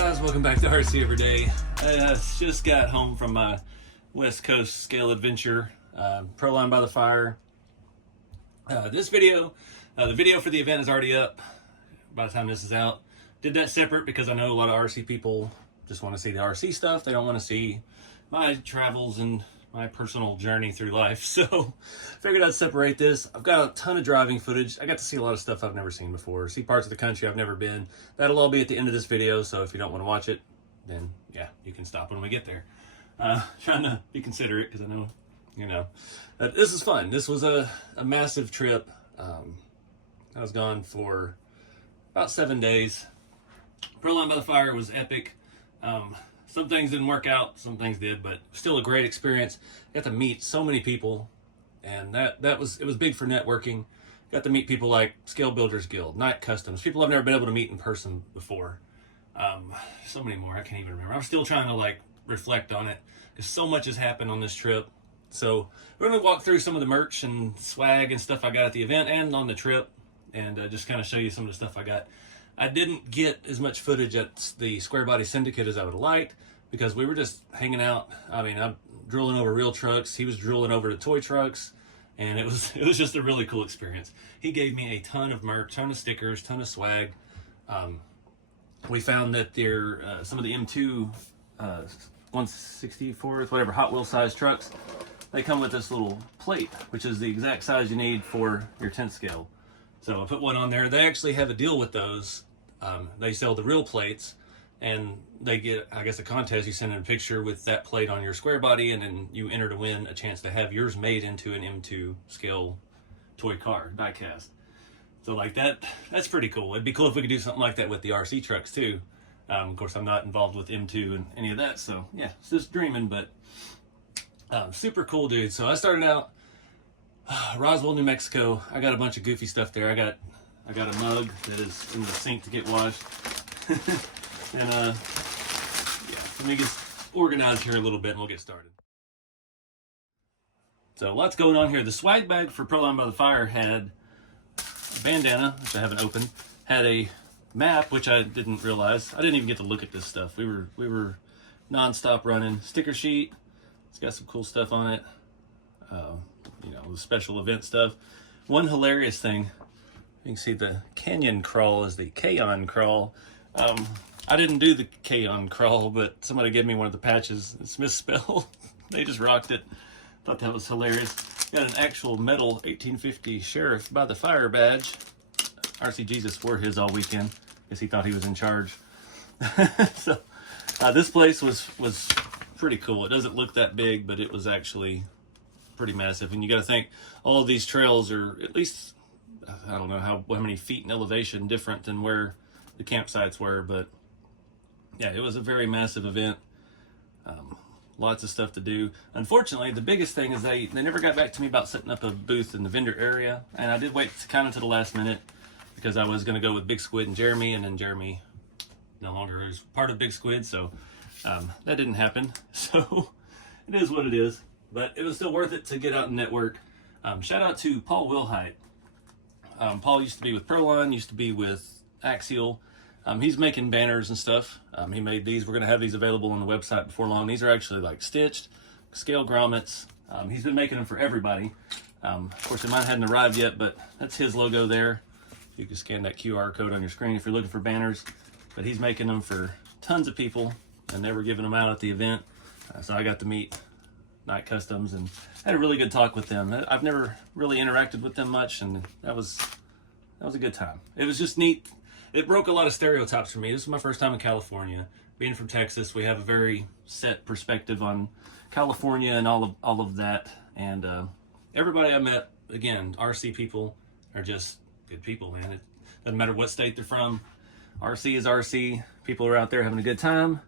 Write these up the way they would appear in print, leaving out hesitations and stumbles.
guys, welcome back to RCeveryday. I just got home from my West Coast scale adventure, Proline by the fire. This video, the video for the event is already up by the time this is out. Did that separate because I know a lot of RC people just want to see the RC stuff. They don't want to see my travels and my personal journey through life. So figured I'd separate this. I've got a ton of driving footage. I got to see a lot of stuff I've never seen before, see parts of the country I've never been. That'll all be at the end of this video, so if you don't want to watch it, then yeah, you can stop when we get there. Trying to be considerate because I know, this is fun. This was a massive trip. I was gone for about 7 days. Proline by the fire was epic. Some things didn't work out, some things did, but still a great experience. Got to meet so many people, and it was big for networking. Got to meet people like Scale Builders Guild, Night Customs, people I've never been able to meet in person before. So many more, I can't even remember. I'm still trying to reflect on it because so much has happened on this trip. So we're going to walk through some of the merch and swag and stuff I got at the event and on the trip, and just kind of show you some of the stuff I got. I didn't get as much footage at the Squarebody Syndicate as I would have liked because we were just hanging out. I mean, I'm drilling over real trucks. He was drilling over the toy trucks, and it was just a really cool experience. He gave me a ton of merch, ton of stickers, ton of swag. We found that some of the M2 1/64th, whatever, Hot Wheel size trucks, they come with this little plate, which is the exact size you need for your 10th scale. So I put one on there. They actually have a deal with those. They sell the real plates, and they get, I guess, a contest. You send in a picture with that plate on your square body, and then you enter to win a chance to have yours made into an M2 scale toy car, diecast. So that's pretty cool. It'd be cool if we could do something like that with the RC trucks too. Of course, I'm not involved with M2 and any of that, so yeah, it's just dreaming, but super cool, dude. So I started out Roswell, New Mexico. I got a bunch of goofy stuff there. I got a mug that is in the sink to get washed. And yeah, let me get organized here a little bit and we'll get started. So lots going on here. The swag bag for Proline by the Fire had a bandana, which I haven't opened, had a map, which I didn't realize. I didn't even get to look at this stuff. We were non-stop running. Sticker sheet. It's got some cool stuff on it. The special event stuff. One hilarious thing, you can see the canyon crawl is the K-on crawl. I didn't do the K-on crawl, but somebody gave me one of the patches. It's misspelled. They just rocked it. Thought that was hilarious. Got an actual metal 1850 Sheriff by the Fire badge. RC Jesus wore his all weekend because he thought he was in charge. So this place was pretty cool. It doesn't look that big, but it was actually pretty massive. And you got to think all of these trails are at least, I don't know how many feet in elevation different than where the campsites were, but yeah, it was a very massive event. Lots of stuff to do. Unfortunately, the biggest thing is they never got back to me about setting up a booth in the vendor area, and I did wait kind of to the last minute because I was going to go with Big Squid and Jeremy, and then Jeremy no longer is part of Big Squid, so that didn't happen. So it is what it is. But it was still worth it to get out and network. Shout out to Paul Wilhite. Paul used to be with Proline, used to be with Axial. He's making banners and stuff. He made these. We're going to have these available on the website before long. These are actually stitched, scale grommets. He's been making them for everybody. Of course, mine hadn't arrived yet, but that's his logo there. You can scan that QR code on your screen if you're looking for banners. But he's making them for tons of people, and they were giving them out at the event. So I got to meet Night Customs and had a really good talk with them. I've never really interacted with them much, and that was a good time. It was just neat. It broke a lot of stereotypes for me. This is my first time in California. Being from Texas, we have a very set perspective on California and all of that. And everybody I met, again, RC people are just good people, man. It doesn't matter what state they're from. RC is RC. People are out there having a good time,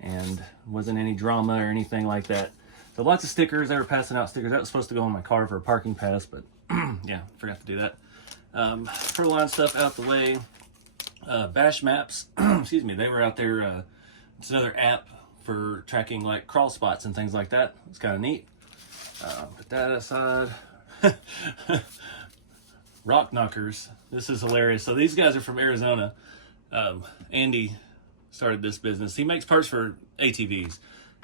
and wasn't any drama or anything like that. So lots of stickers. They were passing out stickers. That was supposed to go on my car for a parking pass, but yeah, forgot to do that. Proline stuff out the way. Bash maps, excuse me, they were out there. It's another app for tracking crawl spots and things like that. It's kind of neat. Put that aside. Rock knockers. This is hilarious. So these guys are from Arizona. Andy started this business. He makes parts for ATVs.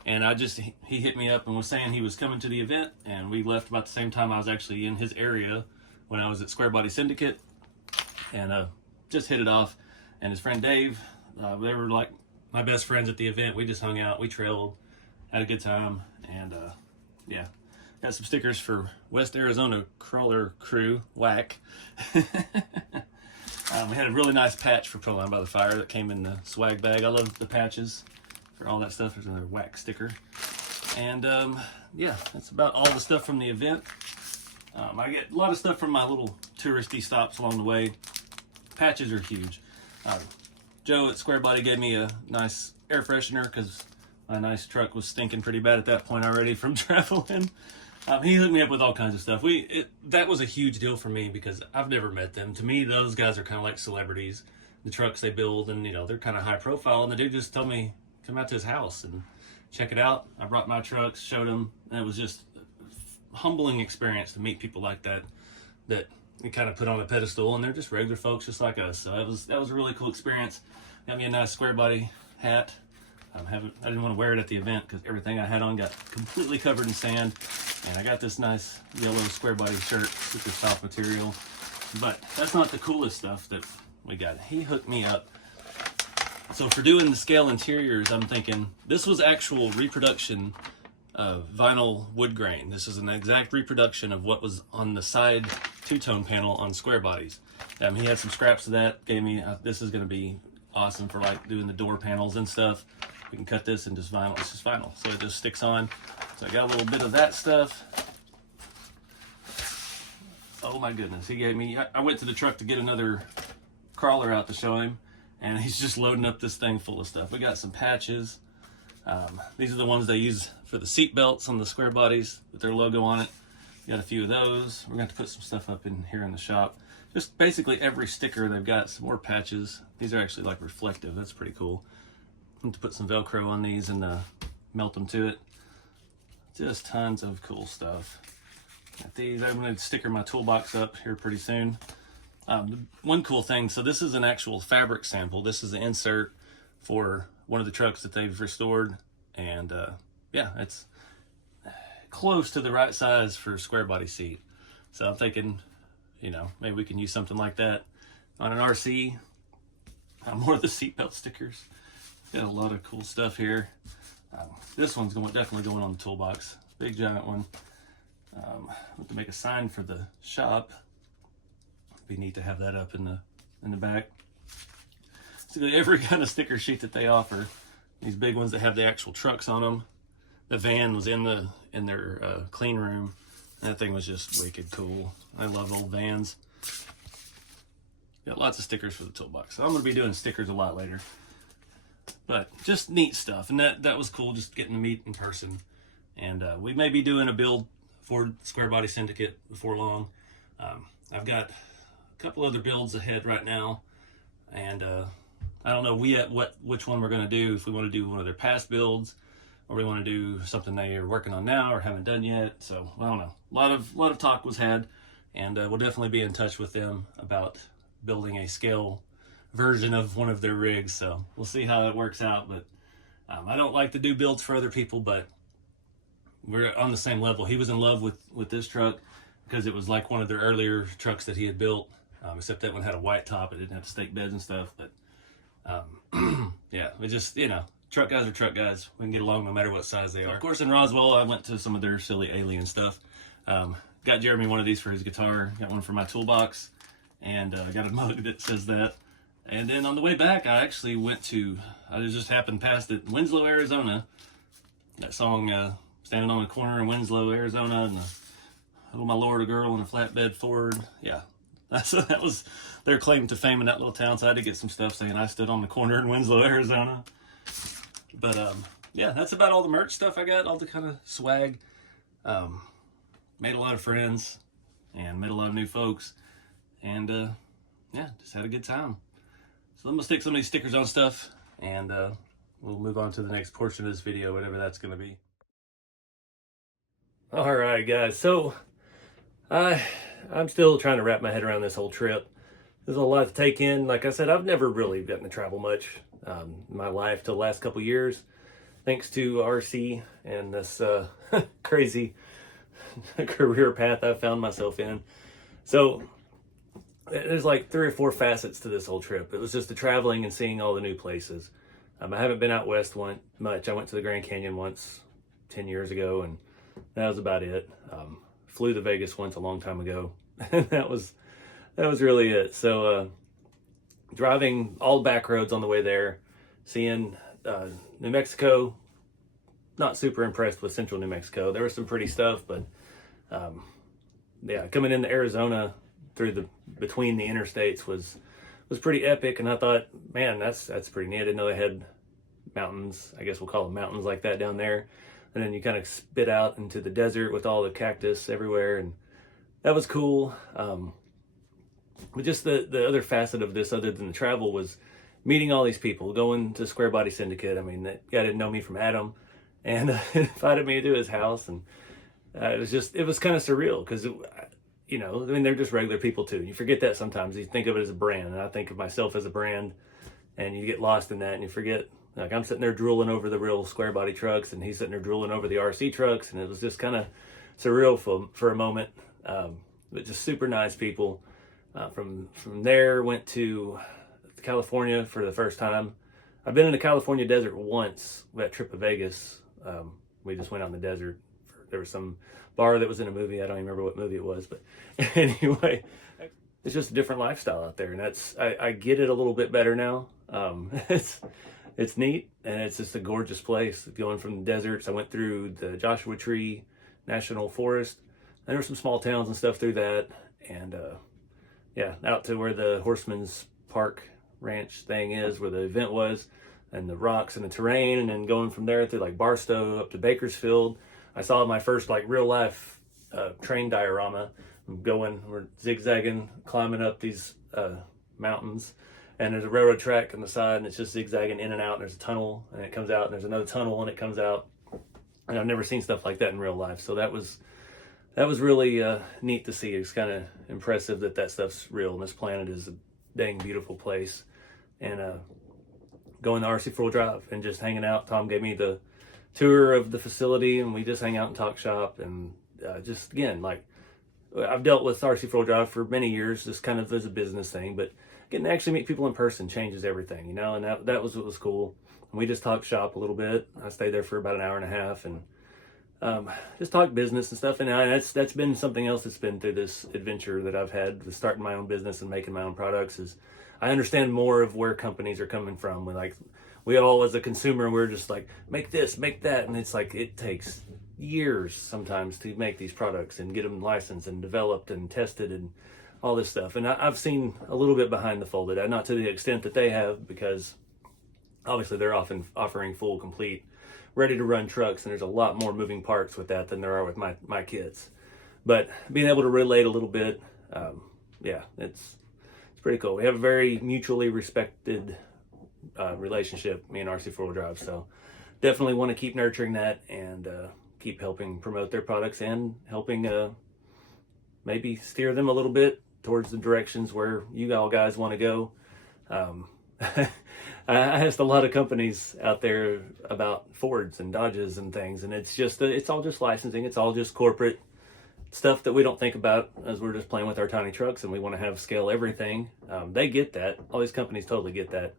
And he hit me up and was saying he was coming to the event, and we left about the same time I was actually in his area when I was at Squarebody Syndicate, and just hit it off. And his friend Dave, they were like my best friends at the event. We just hung out, we trailed, had a good time, and yeah, got some stickers for West Arizona Crawler Crew, whack. We had a really nice patch for Proline by the Fire that came in the swag bag. I love the patches for all that stuff. There's another whack sticker. And yeah, that's about all the stuff from the event. I get a lot of stuff from my little touristy stops along the way. Patches are huge. Joe at Squarebody gave me a nice air freshener because my nice truck was stinking pretty bad at that point already from traveling. He hooked me up with all kinds of stuff. That was a huge deal for me because I've never met them. To me, those guys are kind of like celebrities. The trucks they build, and you know, they're kind of high profile. And the dude just told me, come out to his house and check it out. I brought my trucks, showed him, and it was just a humbling experience to meet people like that we kind of put on a pedestal, and they're just regular folks just like us. So that was a really cool experience. Got me a nice Squarebody hat. I didn't want to wear it at the event because everything I had on got completely covered in sand. And I got this nice yellow Squarebody shirt, super soft material. But that's not the coolest stuff that we got. He hooked me up. So for doing the scale interiors, I'm thinking this was actual reproduction of vinyl wood grain. This is an exact reproduction of what was on the side two-tone panel on Squarebodies. He had some scraps of that, gave me, this is going to be awesome for like doing the door panels and stuff. We can cut this and just vinyl, it's just vinyl, so it just sticks on. So I got a little bit of that stuff. Oh my goodness, he gave me, I went to the truck to get another crawler out to show him, and he's just loading up this thing full of stuff. We got some patches. These are the ones they use for the seat belts on the Squarebodies with their logo on it. We got a few of those. We're going to put some stuff up in here in the shop. Just basically every sticker they've got, some more patches. These are actually like reflective. That's pretty cool. I'm going to put some Velcro on these and melt them to it. Just tons of cool stuff. Got these. I'm going to sticker my toolbox up here pretty soon. One cool thing, so this is an actual fabric sample. This is the insert for one of the trucks that they've restored, and yeah, it's close to the right size for a Squarebody seat. So I'm thinking, you know, maybe we can use something like that on an RC. More of the seatbelt stickers. Got a lot of cool stuff here. This one's definitely going on the toolbox. Big giant one. To make a sign for the shop. Be neat to have that up in the back. So every kind of sticker sheet that they offer, these big ones that have the actual trucks on them. The van was in their clean room. That thing was just wicked cool. I love old vans. Got lots of stickers for the toolbox. So I'm going to be doing stickers a lot later. But just neat stuff, and that was cool, just getting to meet in person. And we may be doing a build for Squarebody Syndicate before long. I've got a couple other builds ahead right now, and I don't know which one we're going to do. If we want to do one of their past builds, or we want to do something they are working on now or haven't done yet. So I don't know. A lot of talk was had, and we'll definitely be in touch with them about building a scale version of one of their rigs. So we'll see how it works out. But I don't like to do builds for other people, but we're on the same level. He was in love with this truck because it was like one of their earlier trucks that he had built, except that one had a white top. It didn't have stake beds and stuff. But yeah, we just, you know, truck guys are truck guys. We can get along no matter what size they are. Of course, in Roswell, I went to some of their silly alien stuff. Got Jeremy one of these for his guitar. Got one for my toolbox. And got a mug that says that. And then on the way back, I actually I just happened past it, Winslow, Arizona. That song, Standing on a Corner in Winslow, Arizona, and Oh My Lord, a Girl in a Flatbed Ford. Yeah, that was their claim to fame in that little town. So I had to get some stuff saying I stood on the corner in Winslow, Arizona. But yeah, that's about all the merch stuff I got, all the kind of swag. Made a lot of friends and met a lot of new folks. And yeah, just had a good time. So I'm gonna stick some of these stickers on stuff, and we'll move on to the next portion of this video, whatever that's gonna be. All right, guys. So I'm still trying to wrap my head around this whole trip. There's a lot to take in. Like I said, I've never really gotten to travel much. my life till the last couple years, thanks to RC and this crazy career path I found myself in. So there's like 3 or 4 facets to this whole trip. It was just the traveling and seeing all the new places. I haven't been out west much. I went to the Grand Canyon once 10 years ago, and that was about it. Flew to Vegas once a long time ago, and that was really it. So driving all back roads on the way there, seeing New Mexico, not super impressed with central New Mexico. There was some pretty stuff, but yeah, coming into Arizona through between the interstates was pretty epic. And I thought, man, that's pretty neat. I didn't know they had mountains. I guess we'll call them mountains like that down there. And then you kind of spit out into the desert with all the cactus everywhere, and that was cool. But just the other facet of this, other than the travel, was meeting all these people, going to Squarebody Syndicate. I mean, that guy didn't know me from Adam, and invited me to his house, and it was kind of surreal because, you know, I mean, they're just regular people too. You forget that sometimes. You think of it as a brand, and I think of myself as a brand, and you get lost in that, and you forget. Like, I'm sitting there drooling over the real Squarebody trucks, and he's sitting there drooling over the RC trucks, and it was just kind of surreal for a moment. But just super nice people. From there, went to California for the first time. I've been in the California desert once, that trip to Vegas. We just went out in the desert. There was some bar that was in a movie. I don't even remember what movie it was, but anyway, it's just a different lifestyle out there, and I get it a little bit better now. It's neat, and it's just a gorgeous place. Going from the deserts, I went through the Joshua Tree National Forest, and there were some small towns and stuff through that, and yeah, out to where the Horseman's Park Ranch thing is, where the event was, and the rocks and the terrain, and then going from there through like Barstow up to Bakersfield. I saw my first like real life train diorama. We're zigzagging, climbing up these mountains, and there's a railroad track on the side, and it's just zigzagging in and out, and there's a tunnel, and it comes out, and there's another tunnel, and it comes out. And I've never seen stuff like that in real life, so that was really neat to see. It's kind of impressive that stuff's real, and this planet is a dang beautiful place. And going to RC4 Drive and just hanging out. Tom gave me the tour of the facility, and we just hang out and talk shop, and just, again, like, I've dealt with RC4 Drive for many years, just kind of as a business thing, but getting to actually meet people in person changes everything, you know, and that was what was cool. And we just talked shop a little bit. I stayed there for about an hour and a half, and just talk business and stuff. And that's been something else that's been through this adventure that I've had with starting my own business and making my own products, is I understand more of where companies are coming from. We all, as a consumer, we're just like, make this, make that. And it's like, it takes years sometimes to make these products and get them licensed and developed and tested and all this stuff. And I've seen a little bit behind the fold of that, not to the extent that they have, because obviously they're often offering full, complete, ready to run trucks, and there's a lot more moving parts with that than there are with my kits. But being able to relate a little bit, yeah, it's pretty cool. We have a very mutually respected relationship, me and RC4 Drive, so definitely want to keep nurturing that and keep helping promote their products and helping maybe steer them a little bit towards the directions where you all guys want to go. I asked a lot of companies out there about Fords and Dodges and things, and it's all just licensing. It's all just corporate stuff that we don't think about, as we're just playing with our tiny trucks and we want to have scale everything. They get that. All these companies totally get that.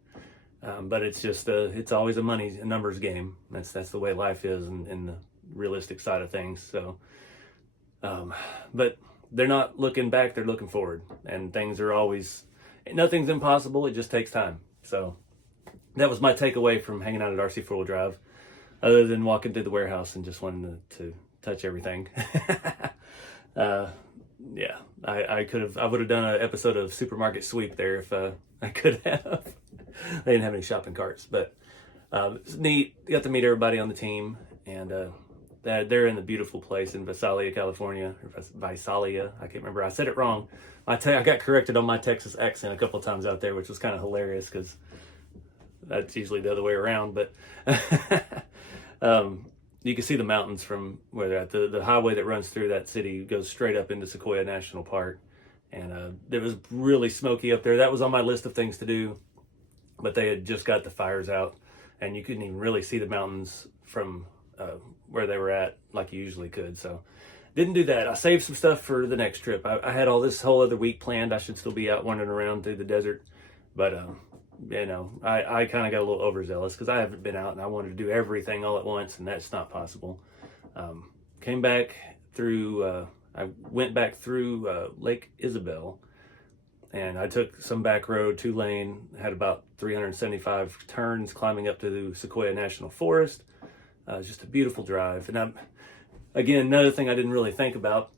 But it's just it's always a numbers game. That's the way life is in the realistic side of things. So, but they're not looking back, they're looking forward, and things are always, nothing's impossible. It just takes time. So that was my takeaway from hanging out at RC4 Drive, other than walking through the warehouse and just wanting to touch everything. Yeah, I would have done an episode of Supermarket Sweep there if I could have. They didn't have any shopping carts, but it's neat. Got to meet everybody on the team, and they're in the beautiful place in Visalia, California, or Visalia. I can't remember. I said it wrong. I got corrected on my Texas accent a couple of times out there, which was kind of hilarious because that's usually the other way around. But you can see the mountains from where they're at. The highway that runs through that city goes straight up into Sequoia National Park, and it was really smoky up there. That was on my list of things to do. but they had just got the fires out, and you couldn't even really see the mountains from where they were at like you usually could. So didn't do that. I saved some stuff for the next trip. I had all this whole other week planned. I should still be out wandering around through the desert, but you know, I kind of got a little overzealous because I haven't been out and I wanted to do everything all at once, and that's not possible. Came back through, I went back through Lake Isabel, and I took some back road, 2-lane, had about 375 turns climbing up to the Sequoia National Forest. Just a beautiful drive. And again, another thing I didn't really think about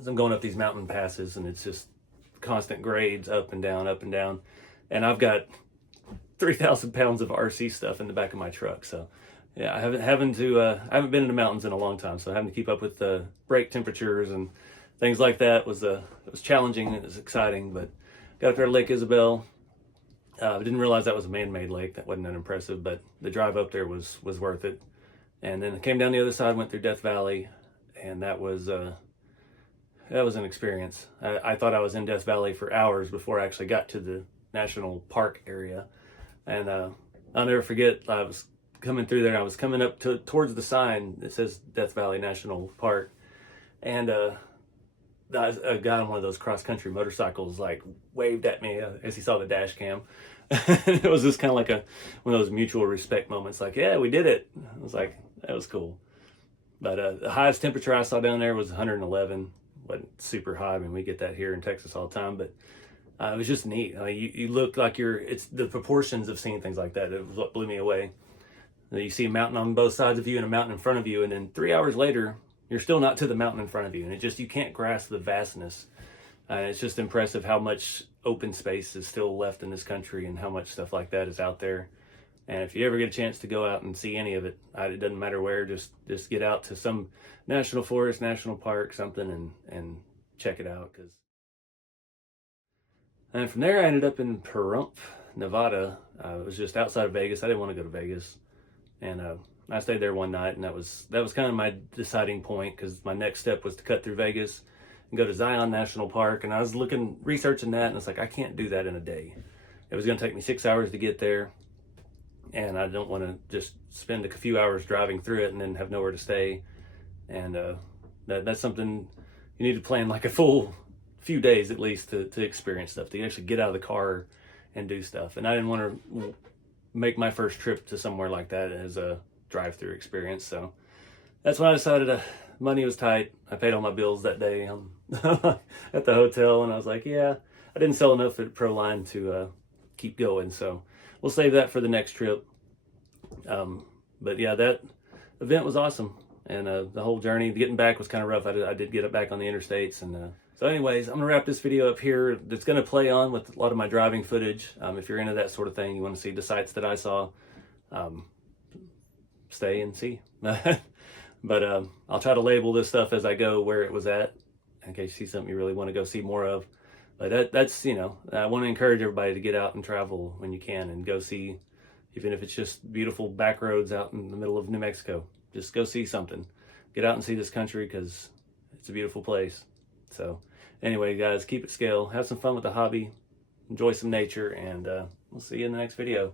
is I'm going up these mountain passes, and it's just constant grades up and down, up and down. And I've got 3,000 pounds of RC stuff in the back of my truck. So yeah, I haven't been in the mountains in a long time. So having to keep up with the brake temperatures and things like that was challenging. It was exciting, but got up there to Lake Isabel. I didn't realize that was a man-made lake. That wasn't that impressive, but the drive up there was worth it. And then I came down the other side, went through Death Valley, and that was an experience. I thought I was in Death Valley for hours before I actually got to the national park area. And I'll never forget, I was coming through there. I was coming up towards the sign that says Death Valley National Park, and a guy on one of those cross-country motorcycles like waved at me as he saw the dash cam. It was just kind of like one of those mutual respect moments, like, yeah, we did it. I was like, that was cool. But the highest temperature I saw down there was 111. Wasn't super high. I mean, we get that here in Texas all the time, but it was just neat. You look like it's the proportions of seeing things like that. It was what blew me away. You see a mountain on both sides of you and a mountain in front of you, and then 3 hours later, you're still not to the mountain in front of you. And you can't grasp the vastness. It's just impressive how much open space is still left in this country and how much stuff like that is out there. And if you ever get a chance to go out and see any of it, it doesn't matter where, just get out to some national forest, national park, something, and check it out. And from there, I ended up in Pahrump, Nevada. It was just outside of Vegas. I didn't want to go to Vegas. And I stayed there one night, and that was kind of my deciding point, because my next step was to cut through Vegas and go to Zion National Park. And I was researching that, and it's like, I can't do that in a day. It was going to take me 6 hours to get there, and I don't want to just spend a few hours driving through it and then have nowhere to stay. And that's something you need to plan like a full few days at least to experience stuff, to actually get out of the car and do stuff. And I didn't want to make my first trip to somewhere like that as a drive-through experience. So that's when I decided money was tight. I paid all my bills that day at the hotel, and I was like, yeah, I didn't sell enough at Proline to keep going. So we'll save that for the next trip. But yeah, that event was awesome. And the whole journey, getting back was kind of rough. I did get it back on the interstates. And so anyways, I'm going to wrap this video up here. That's going to play on with a lot of my driving footage. If you're into that sort of thing, you want to see the sights that I saw, stay and see. But I'll try to label this stuff as I go where it was at, in case you see something you really want to go see more of. But that's, I want to encourage everybody to get out and travel when you can, and go see, even if it's just beautiful back roads out in the middle of New Mexico. Just go see something. Get out and see this country, because it's a beautiful place. So anyway, guys, keep it scale. Have some fun with the hobby. Enjoy some nature, and we'll see you in the next video.